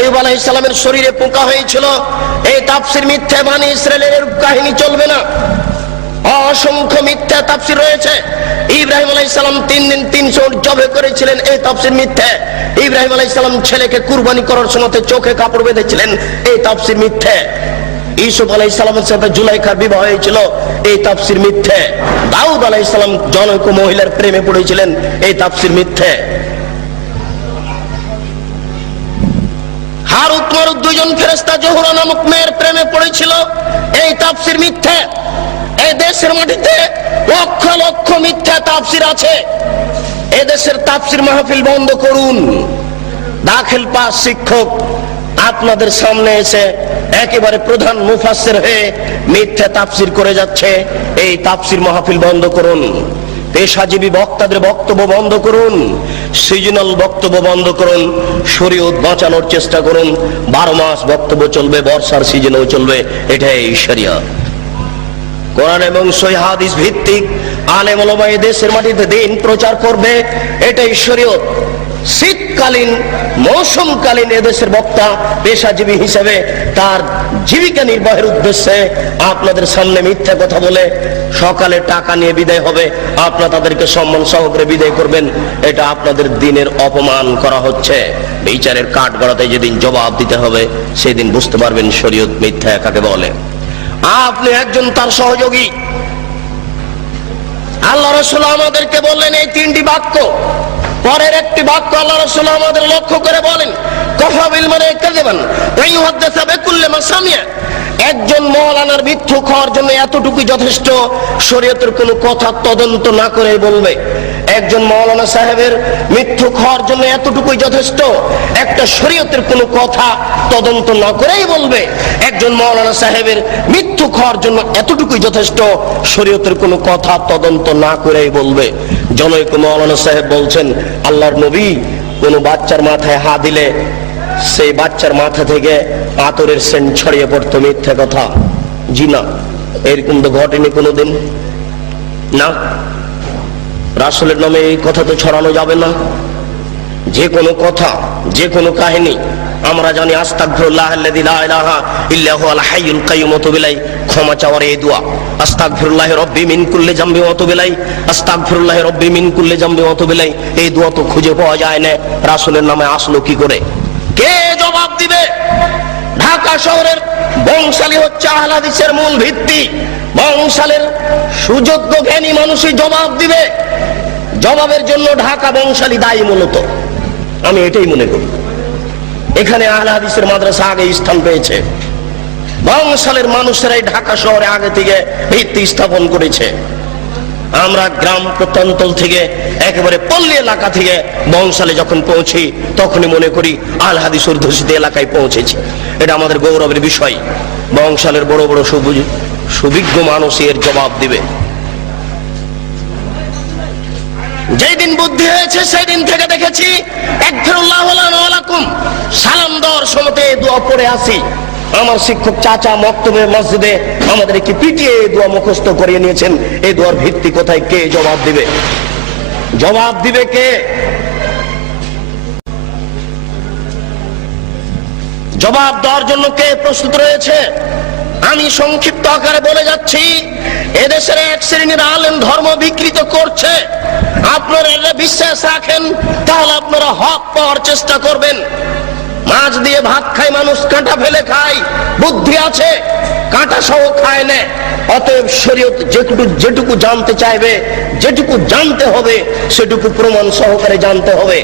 আইয়ুব আলাইহিস সালামের শরীরে পোকা হয়েছিল, এই তাফসীর মিথ্যা। বনি ইসরাইলের কাহিনী চলবে না, অসংখ্য মিথ্যা তাফসীর রয়েছে। ইব্রাহিম আলাইহিস সালাম 3 দিন 300 উট জবে করেছিলেন, এই তাফসীর মিথ্যা। ইব্রাহিম আলাইহিস সালাম ছেলেকে কুরবানি করার সময় চোখে কাপড় বেঁধেছিলেন, এই তাফসীর মিথ্যা। ইউসুফ আলাইহিস সালামের সাথে জুলাইখার বিবাহ হয়েছিল, এই তাফসীর মিথ্যা। দাউদ আলাইহিস সালাম জনৈক মহিলার প্রেমে পড়েছিলেন, এই তাফসীর মিথ্যা। হারুত মারুত দুইজন ফেরেশতা জোহরা নামক মেয়ের প্রেমে পড়েছিল, এই তাফসীর মিথ্যা। এই দেশের মাটিতে লক্ষ লক্ষ মিথ্যা তাফসীর আছে। এই দেশের তাফসীর মাহফিল বন্ধ করুন। দাখিল পাস শিক্ষক আপনাদের সামনে এসে একেবারে প্রধান মুফাসসির হয়ে মিথ্যা তাফসীর করে যাচ্ছে, এই তাফসীর মাহফিল বন্ধ করুন। পেশাজীবী বক্তাদের বক্তব্য বন্ধ করুন, সিজনাল বক্তব্য বন্ধ করুন, শরীয়ত বাঁচানোর চেষ্টা করুন। 12 মাস বক্তব্য চলবে, বর্ষার সিজনেও চলবে, এটাই শরিয়ত। কোরআন এবং সহিহ হাদিস ভিত্তিক আলেম ওলামা এই দেশের মাটিতে দিন প্রচার করবে, এটাই শরীয়ত। শীতকালীন মৌসুমকালীন এদেশের বক্তা পেশাজীবী হিসেবে তার জীবিকা নির্বাহের উদ্দেশ্যে আপনাদের সামনে মিথ্যা কথা বলে সকালে টাকা নিয়ে বিদায় হবে, আপনারা তাদেরকে সম্মান সহকারে বিদায় করবেন, এটা আপনাদের দিনের অপমান করা হচ্ছে। বিচারের কাঠ গড়াতে যেদিন জবাব দিতে হবে সেদিন বুঝতে পারবেন শরীয়ত মিথ্যা কাকে বলে। আপনি একজন তার সহযোগী। আল্লাহ রাসূল আমাদেরকে বললেন এই 3টি বাক্য, পরের একটি বাক্য আল্লাহ রাসূল আমাদের লক্ষ্য করে বলেন, কাফা বিল মারই কাযিবান ওয়া ইউহাদ্দিসু বিকুল্লি মা সামিআ। একজন মাওলানার মিথ্যুক হওয়ার জন্য এতটুকুই যথেষ্ট, শরীয়তের কোনো কথা তদন্ত না করে বলবে। একজন মাওলানা সাহেবের মিথ্যুক হওয়ার জন্য এতটুকুই যথেষ্ট, একটা শরীয়তের কোনো কথা তদন্ত না করেই বলবে। একজন মাওলানা সাহেবের মিথ্যুক হওয়ার জন্য এতটুকুই যথেষ্ট, শরীয়তের কোনো কথা তদন্ত না করেই বলবে। জনৈক মাওলানা সাহেব বলছেন, আল্লাহর নবী কোনো বাচ্চার মাথায় হাত দিলে সেই বাচ্চার মাথা থেকে আতরের সেন্ট ছড়িয়ে পড়তো, মিথ্যা কথা। জি না, এরকম তো ঘটেনি কোনোদিন না। রাসূলের নামে এই কথা তো ছড়ানো যাবে না। যে কোনো কথা, যে কোনো কাহিনী আমরা জানি আস্তাগফিরুল্লাহাল্লাযী লা ইলাহা ইল্লা হুয়াল হাইয়ুল কাইয়্যুম, ওয়াতুবিলাই ক্ষমা চাওয়ার এই দোয়া। আস্তাগফিরুল্লাহি রাব্বি মিন কুল্লি যামবি ওয়াতুবিলাই, আস্তাগফিরুল্লাহি রাব্বি মিন কুল্লি যামবি ওয়াতুবিলাই। এই দোয়া তো খুঁজে পাওয়া যায় না, রাসূলের নামে আসলো কি করে? কে জবাব দিবে? ঢাকা শহরের বংশালী হচ্ছে আহলে হাদিসের মূল ভিত্তি। বংশালের সুযোগ্য জ্ঞানী মানুষই জবাব দিবে। জবাবের জন্য ঢাকা বংশালী দায়ী মূলত, আমি এটাই মনে করি। এখানে আহলে হাদিসের মাদ্রাসা আগে স্থান পেয়েছে, বংশালের মানুষেরাই ঢাকা শহরে আগে থেকে ভিত্তি স্থাপন করেছে। আমরা গ্রাম প্রত্যন্তল থেকে একেবারে পল্লী এলাকা থেকে বংশালে যখন পৌঁছি তখনই মনে করি আহলে হাদিস অধ্যুষিত এলাকায় পৌঁছেছি, এটা আমাদের গৌরবের বিষয়। বংশালের বড় বড় সুবিজ্ঞ মানুষ এর জবাব দিবে। যেই দিন বুদ্ধি হয়েছে সেই দিন থেকে দেখেছি একফিরুল্লাহ লানা ওয়া লাকুম সালাম দেওয়ার সময়তে এই দোয়া পড়ে আসি। আমার শিক্ষক চাচা মক্তবে মসজিদে আমাদের কি পিটিয়ে এই দোয়া মুখস্থ করিয়ে নিয়েছেন। এই দোয়ার ভিত্তি কোথায়? কে জবাব দিবে? জবাব দিবে কে? জবাব দেওয়ার জন্য কে প্রস্তুত রয়েছে? আমি সংক্ষিপ্ত আকারে বলে যাচ্ছি, এদেশের এক শ্রেণীর আলেম ধর্ম বিকৃত করছে। আপনারা এটা বিশ্বাস রাখেন তাহলে আপনারা হক পাওয়ার চেষ্টা করবেন। মাছ দিয়ে ভাত খায় মানুষ, কাঁটা ফেলে খায়, বুদ্ধি আছে, কাঁটা সহ খায় না। অতএব শরীয়ত যেটুকু জানতে চাইবে, যেটুকু জানতে হবে সেটুকু প্রমাণ সহকারে জানতে হবে।